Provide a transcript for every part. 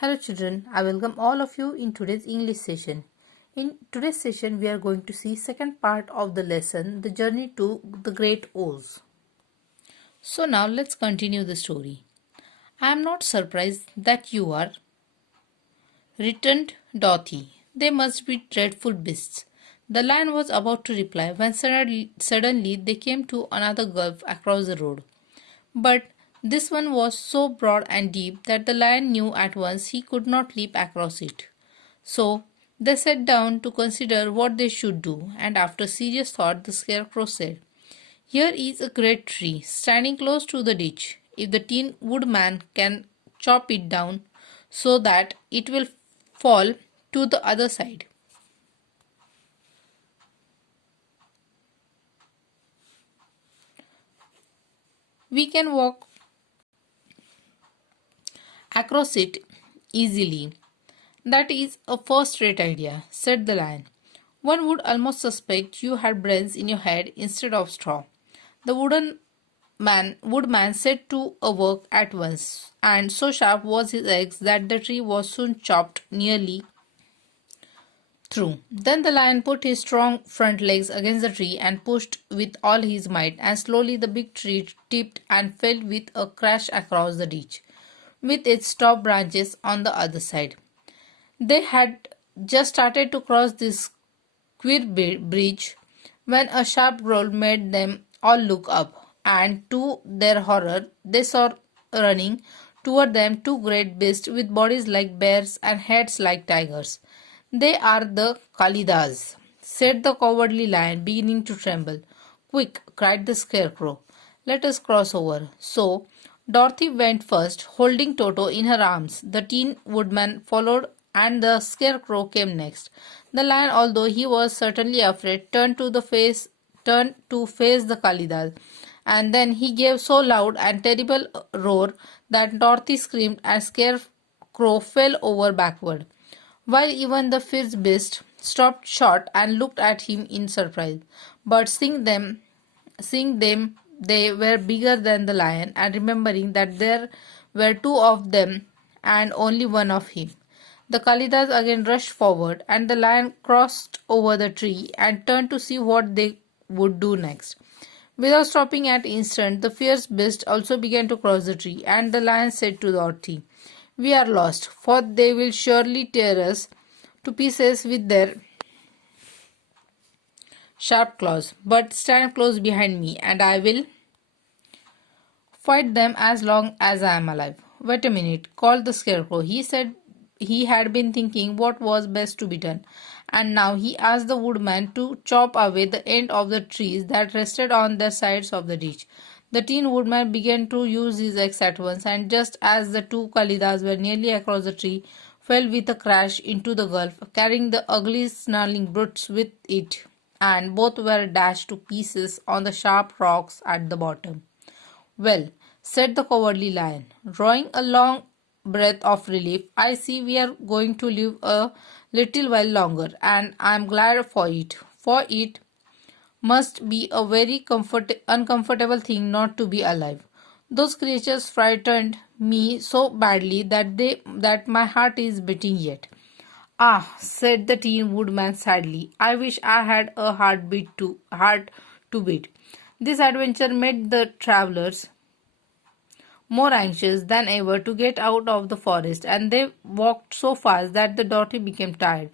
Hello children, I welcome all of you in today's English session. In today's session we are going to see second part of the lesson, the journey to the Great Oz. So now let's continue the story. I am not surprised that you are, returned Dorothy. They must be dreadful beasts. The lion was about to reply when suddenly they came to another gulf across the road. But this one was so broad and deep that the lion knew at once he could not leap across it. So they sat down to consider what they should do, and after serious thought, the Scarecrow said, "Here is a great tree standing close to the ditch. If the Tin Woodman can chop it down so that it will fall to the other side, we can walk across it easily." "That is a first-rate idea," said the lion. "One would almost suspect you had brains in your head instead of straw." The woodman set to work at once, and so sharp was his axe that the tree was soon chopped nearly through. Then the lion put his strong front legs against the tree and pushed with all his might, and slowly the big tree tipped and fell with a crash across the ditch, with its top branches on the other side. They had just started to cross this queer bridge when a sharp growl made them all look up, and to their horror, they saw running toward them two great beasts with bodies like bears and heads like tigers. "They are the Kalidas," said the cowardly lion, beginning to tremble. "Quick!" cried the Scarecrow. "Let us cross over." So Dorothy went first, holding Toto in her arms. The Tin Woodman followed, and the Scarecrow came next. The lion, although he was certainly afraid, turned to face the Kalidas, and then he gave so loud and terrible a roar that Dorothy screamed and Scarecrow fell over backward, while even the fierce beast stopped short and looked at him in surprise. But seeing them, they were bigger than the lion, and remembering that there were two of them and only one of him, the Kalidas again rushed forward, and the lion crossed over the tree and turned to see what they would do next. Without stopping at instant, the fierce beast also began to cross the tree, and the lion said to Dorothy, "We are lost, for they will surely tear us to pieces with their sharp claws. But stand close behind me, and I will fight them as long as I am alive." "Wait a minute," called the Scarecrow. He said he had been thinking what was best to be done, and now he asked the Woodman to chop away the end of the trees that rested on the sides of the ditch. The Tin Woodman began to use his axe at once, and just as the two Kalidas were nearly across the tree, fell with a crash into the gulf, carrying the ugly snarling brutes with it, and both were dashed to pieces on the sharp rocks at the bottom. "Well," said the cowardly lion, drawing a long breath of relief, "I see we are going to live a little while longer, and I am glad for it must be a very uncomfortable thing not to be alive. Those creatures frightened me so badly that my heart is beating yet." "Ah," said the Tin Woodman sadly, "I wish I had a heart to beat." This adventure made the travelers more anxious than ever to get out of the forest, and they walked so fast that the Dorothy became tired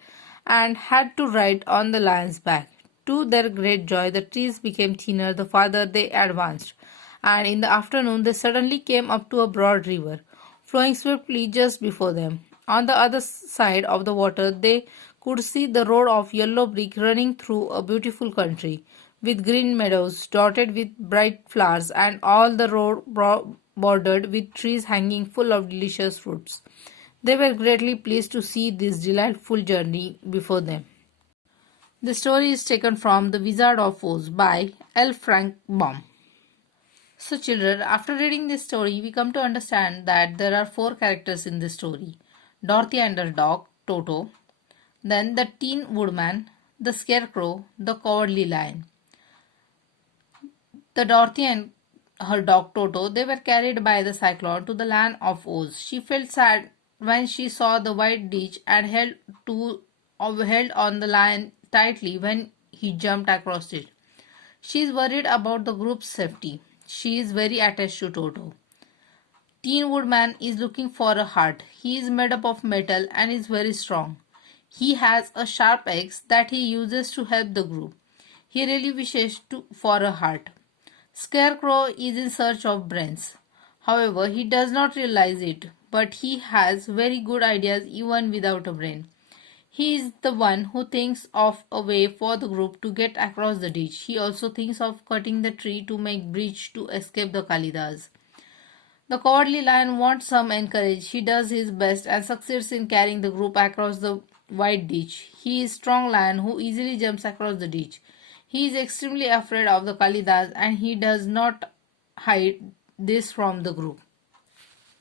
and had to ride on the lion's back. To their great joy, the trees became thinner the farther they advanced, and in the afternoon they suddenly came up to a broad river, flowing swiftly just before them. On the other side of the water, they could see the road of yellow brick running through a beautiful country, with green meadows dotted with bright flowers, and all the road bordered with trees hanging full of delicious fruits. They were greatly pleased to see this delightful journey before them. The story is taken from The Wizard of Oz by L. Frank Baum. So children, after reading this story, we come to understand that there are four characters in this story. Dorothy and her dog, Toto, then the Tin Woodman, the Scarecrow, the Cowardly Lion. The Dorothy and her dog Toto, they were carried by the cyclone to the land of Oz. She felt sad when she saw the white ditch and held on the lion tightly when he jumped across it. She is worried about the group's safety. She is very attached to Toto. Tin Woodman is looking for a heart. He is made up of metal and is very strong. He has a sharp axe that he uses to help the group. He really wishes for a heart. Scarecrow is in search of brains. However, he does not realize it, but he has very good ideas even without a brain. He is the one who thinks of a way for the group to get across the ditch. He also thinks of cutting the tree to make bridge to escape the Kalidas. The cowardly lion wants some encourage. He does his best and succeeds in carrying the group across the wide ditch. He is a strong lion who easily jumps across the ditch. He is extremely afraid of the Kalidas and he does not hide this from the group.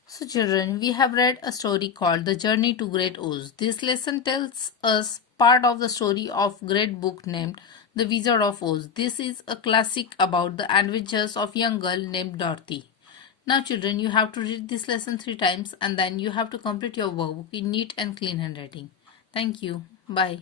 So children, we have read a story called The Journey to Great Oz. This lesson tells us part of the story of great book named The Wizard of Oz. This is a classic about the adventures of a young girl named Dorothy. Now children, you have to read this lesson 3 times and then you have to complete your workbook in neat and clean handwriting. Thank you. Bye.